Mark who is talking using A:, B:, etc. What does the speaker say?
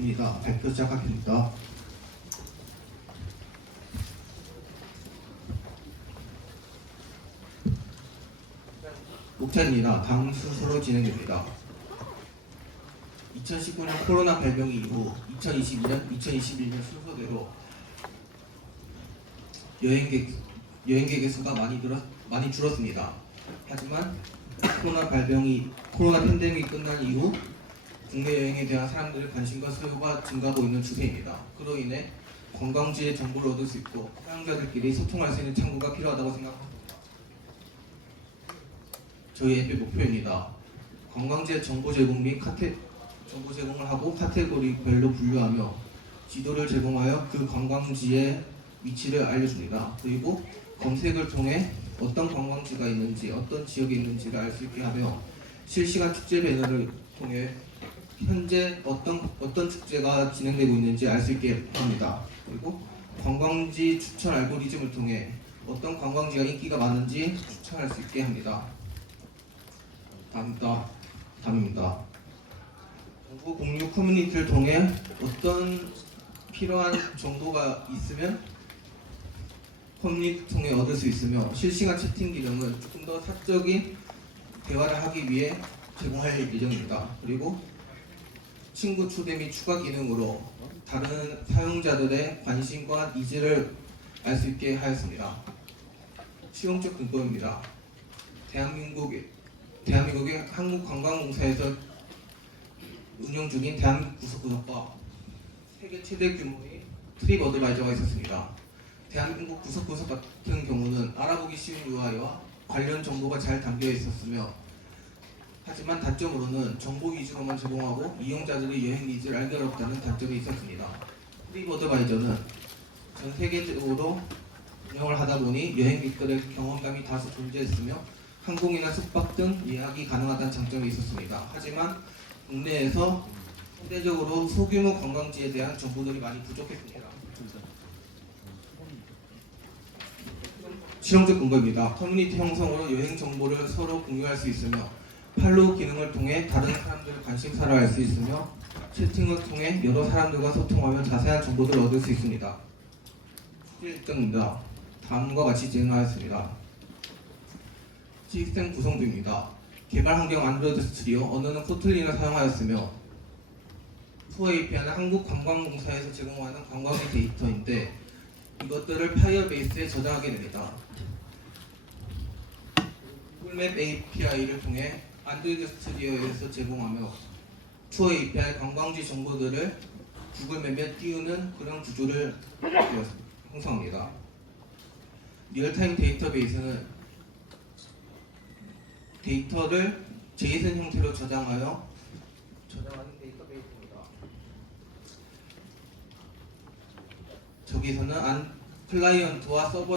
A: 입니다. 발표 시작하겠습니다. 목차입니다. 다음 순서로 진행됩니다. 2019년 코로나 발병 이후 2022년, 2021년 순서대로 여행객 여행객의 수가 많이 늘었 많이 줄었습니다. 하지만 코로나 발병이 코로나 팬데믹이 끝난 이후 국내 여행에 대한 사람들의 관심과 수요가 증가하고 있는 추세입니다. 그로 인해 관광지의 정보를 얻을 수 있고 사용자들끼리 소통할 수 있는 창구가 필요하다고 생각합니다. 저희 앱의 목표입니다. 관광지의 정보 제공 및 카테 정보 제공을 하고 카테고리별로 분류하며 지도를 제공하여 그 관광지의 위치를 알려줍니다. 그리고 검색을 통해 어떤 관광지가 있는지 어떤 지역에 있는지를 알 수 있게 하며 실시간 축제 배너를 통해 현재 어떤 어떤 축제가 진행되고 있는지 알 수 있게 합니다. 그리고 관광지 추천 알고리즘을 통해 어떤 관광지가 인기가 많은지 추천할 수 있게 합니다. 다음다 다음입니다. 정보 공유 커뮤니티를 통해 어떤 필요한 정보가 있으면 커뮤니티 통해 얻을 수 있으며 실시간 채팅 기능은 조금 더 사적인 대화를 하기 위해 제공할 예정입니다. 그리고 친구 초대 및 추가 기능으로 다른 사용자들의 관심과 니즈를 알 수 있게 하였습니다. 실용적 근거입니다. 대한민국의 대한민국의 한국관광공사에서 운영 중인 대한민국 구석구석과 세계 최대 규모의 트립 어드바이저가 있었습니다. 대한민국 구석구석 같은 경우는 알아보기 쉬운 UI와 관련 정보가 잘 담겨 있었으며 하지만 단점으로는 정보 위주로만 제공하고 이용자들의 여행 니즈를 알기 어렵다는 단점이 있었습니다. 트립 어드바이저는 전 세계적으로 운영을 하다 보니 여행객들의 경험담이 다소 존재했으며 항공이나 숙박 등 예약이 가능하다는 장점이 있었습니다. 하지만 국내에서 상대적으로 소규모 관광지에 대한 정보들이 많이 부족했습니다. 실용적 근거입니다. 커뮤니티 형성으로 여행 정보를 서로 공유할 수 있으며 팔로우 기능을 통해 다른 사람들의 관심사를 알 수 있으며 채팅을 통해 여러 사람들과 소통하며 자세한 정보들을 얻을 수 있습니다. 일정입니다. 다음과 같이 진행하였습니다. 시스템 구성도입니다. 개발 환경 안드로이드 스튜디오, 언어는 코틀린을 사용하였으며 투어 API는 한국관광공사에서 제공하는 관광의 데이터인데 이것들을 파이어베이스에 저장하게 됩니다. 구글맵 API를 통해 안드로이드 스튜디오에서 제공하며 투어 API 관광지 정보들을 구글맵에 띄우는 그런 구조를 형성합니다. 리얼타임 데이터베이스는 데이터를 JSON 형태로 저장하여 저장하는 데이터베이스입니다. 저기서는 안 클라이언트와 서버